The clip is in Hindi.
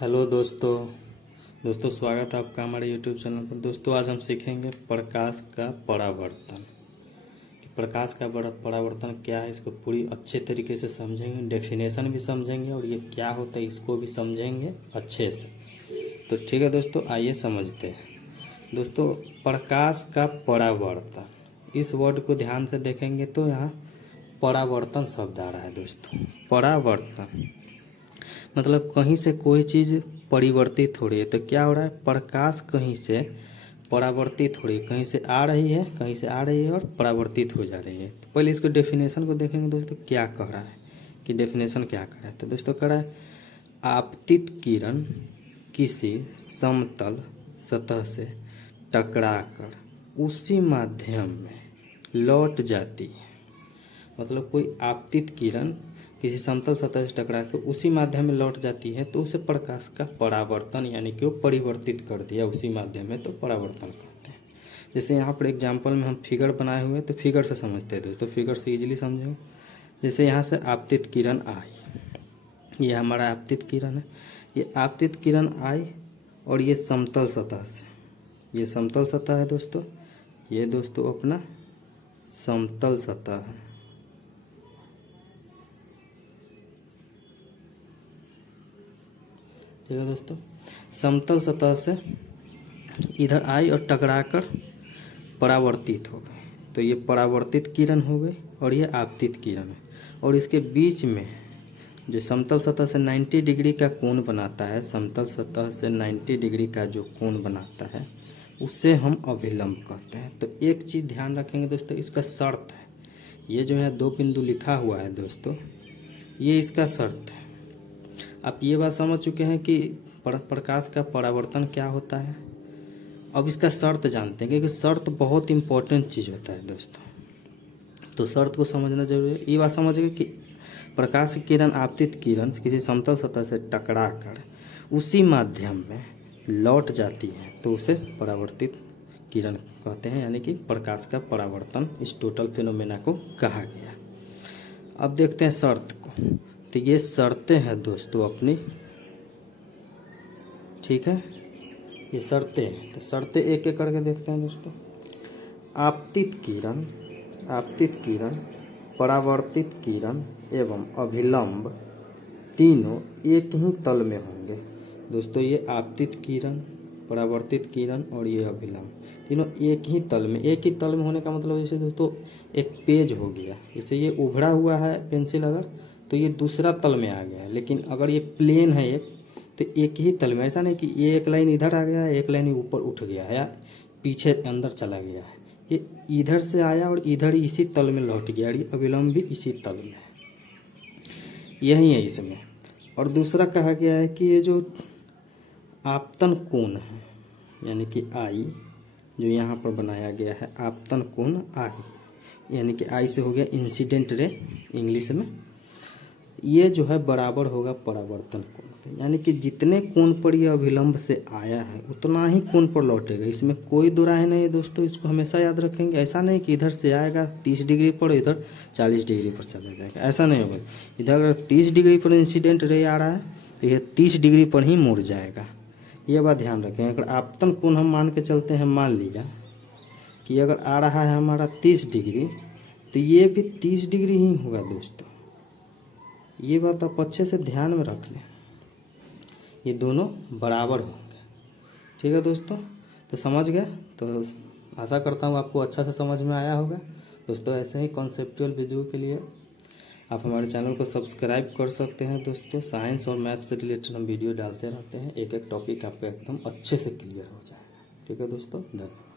हेलो दोस्तों स्वागत है आपका हमारे यूट्यूब चैनल पर। दोस्तों आज हम सीखेंगे प्रकाश का परावर्तन। प्रकाश का परावर्तन क्या है, इसको पूरी अच्छे तरीके से समझेंगे, डेफिनेशन भी समझेंगे और ये क्या होता है इसको भी समझेंगे अच्छे से। तो ठीक है दोस्तों, आइए समझते हैं। दोस्तों प्रकाश का परावर्तन, इस वर्ड को ध्यान से देखेंगे तो यहाँ परावर्तन शब्द आ रहा है। दोस्तों परावर्तन मतलब कहीं से कोई चीज़ परिवर्तित हो रही है। तो क्या हो रहा है, प्रकाश कहीं से परावर्तित हो रही है, कहीं से आ रही है, कहीं से आ रही है और परावर्तित हो जा रही है। तो पहले इसको डेफिनेशन को देखेंगे दोस्तों, क्या कह रहा है कि डेफिनेशन क्या कह रहा है। तो दोस्तों कह रहा है आपतित किरण किसी समतल सतह से टकराकर उसी माध्यम में लौट जाती है। मतलब कोई आपतित किरण किसी समतल सतह से टकरा कर उसी माध्यम में लौट जाती है तो उसे प्रकाश का परावर्तन यानी कि वो परिवर्तित कर दिया उसी माध्यम में, तो परावर्तन करते हैं। जैसे यहाँ पर एग्जाम्पल में हम फिगर बनाए हुए हैं तो फिगर से समझते हैं दोस्तों, फिगर से इजीली समझेंगे। जैसे यहाँ से आपतित किरण आई, ये हमारा आपतित किरण है, ये आपतित किरण आई और ये समतल सतह से, ये समतल सतह है दोस्तों, ये दोस्तों अपना समतल सतह है। ठीक है दोस्तों, समतल सतह से इधर आई और टकराकर परावर्तित हो गई, तो ये परावर्तित किरण हो गई और ये आपतित किरण है। और इसके बीच में जो समतल सतह से 90 डिग्री का कोण बनाता है, समतल सतह से 90 डिग्री का जो कोण बनाता है उसे हम अभिलंब कहते हैं। तो एक चीज़ ध्यान रखेंगे दोस्तों, इसका शर्त है, ये जो है 2 बिंदु लिखा हुआ है दोस्तों, ये इसका शर्त है। आप ये बात समझ चुके हैं कि प्रकाश का परावर्तन क्या होता है। अब इसका शर्त जानते हैं, क्योंकि शर्त बहुत इंपॉर्टेंट चीज़ होता है दोस्तों। तो शर्त को समझना जरूरी है। ये बात समझिए कि प्रकाश की किरण आपतित किरण किसी समतल सतह से टकराकर उसी माध्यम में लौट जाती है तो उसे परावर्तित किरण कहते हैं, यानी कि प्रकाश का परावर्तन इस टोटल फिनोमेना को कहा गया। अब देखते हैं शर्त को। तो ये शर्तें हैं दोस्तों अपनी, ठीक है, ये शर्तें हैं। तो शर्तें एक एक करके देखते हैं दोस्तों। आपतित किरण, परावर्तित किरण एवं अभिलंब तीनों एक ही तल में होंगे। दोस्तों ये आपतित किरण, परावर्तित किरण और ये अभिलंब तीनों एक ही तल में, एक ही तल में होने का मतलब जैसे दोस्तों एक पेज हो गया, जैसे ये उभरा हुआ है पेंसिल अगर, तो ये दूसरा तल में आ गया है। लेकिन अगर ये प्लेन है एक, तो एक ही तल में, ऐसा नहीं कि ये एक लाइन इधर आ गया है, एक लाइन ऊपर उठ गया है या पीछे अंदर चला गया है, ये इधर से आया और इधर ही इसी तल में लौट गया, ये अभिलंब भी इसी तल में है, यही है इसमें। और दूसरा कहा गया है कि ये जो आपतन कोण है यानी कि आई, जो यहाँ पर बनाया गया है आपतन कोण आई, यानी कि आई से हो गया इंसिडेंट रे इंग्लिश में, ये जो है बराबर होगा परावर्तन कोण के, यानी कि जितने कोण पर यह अभिलंब से आया है उतना ही कोण पर लौटेगा। इसमें कोई दो राय नहीं है दोस्तों, इसको हमेशा याद रखेंगे। ऐसा नहीं कि इधर से आएगा 30 डिग्री पर, इधर 40 डिग्री पर चला जाएगा, ऐसा नहीं होगा। इधर अगर 30 डिग्री पर इंसिडेंट रे आ रहा है तो यह 30 डिग्री पर ही मुड़ जाएगा, ये बात ध्यान रखें। अगर आपतन कोण हम मान के चलते हैं, मान लिया कि अगर आ रहा है हमारा 30 डिग्री तो ये भी 30 डिग्री ही होगा दोस्तों, ये बात आप अच्छे से ध्यान में रख लें, ये दोनों बराबर होंगे। ठीक है दोस्तों, तो समझ गए। तो आशा करता हूँ आपको अच्छा से समझ में आया होगा दोस्तों। ऐसे ही कॉन्सेप्चुअल वीडियो के लिए आप हमारे चैनल को सब्सक्राइब कर सकते हैं दोस्तों। साइंस और मैथ से रिलेटेड हम वीडियो डालते रहते हैं, एक एक टॉपिक आपका एकदम अच्छे से क्लियर हो जाएगा। ठीक है दोस्तों, धन्यवाद।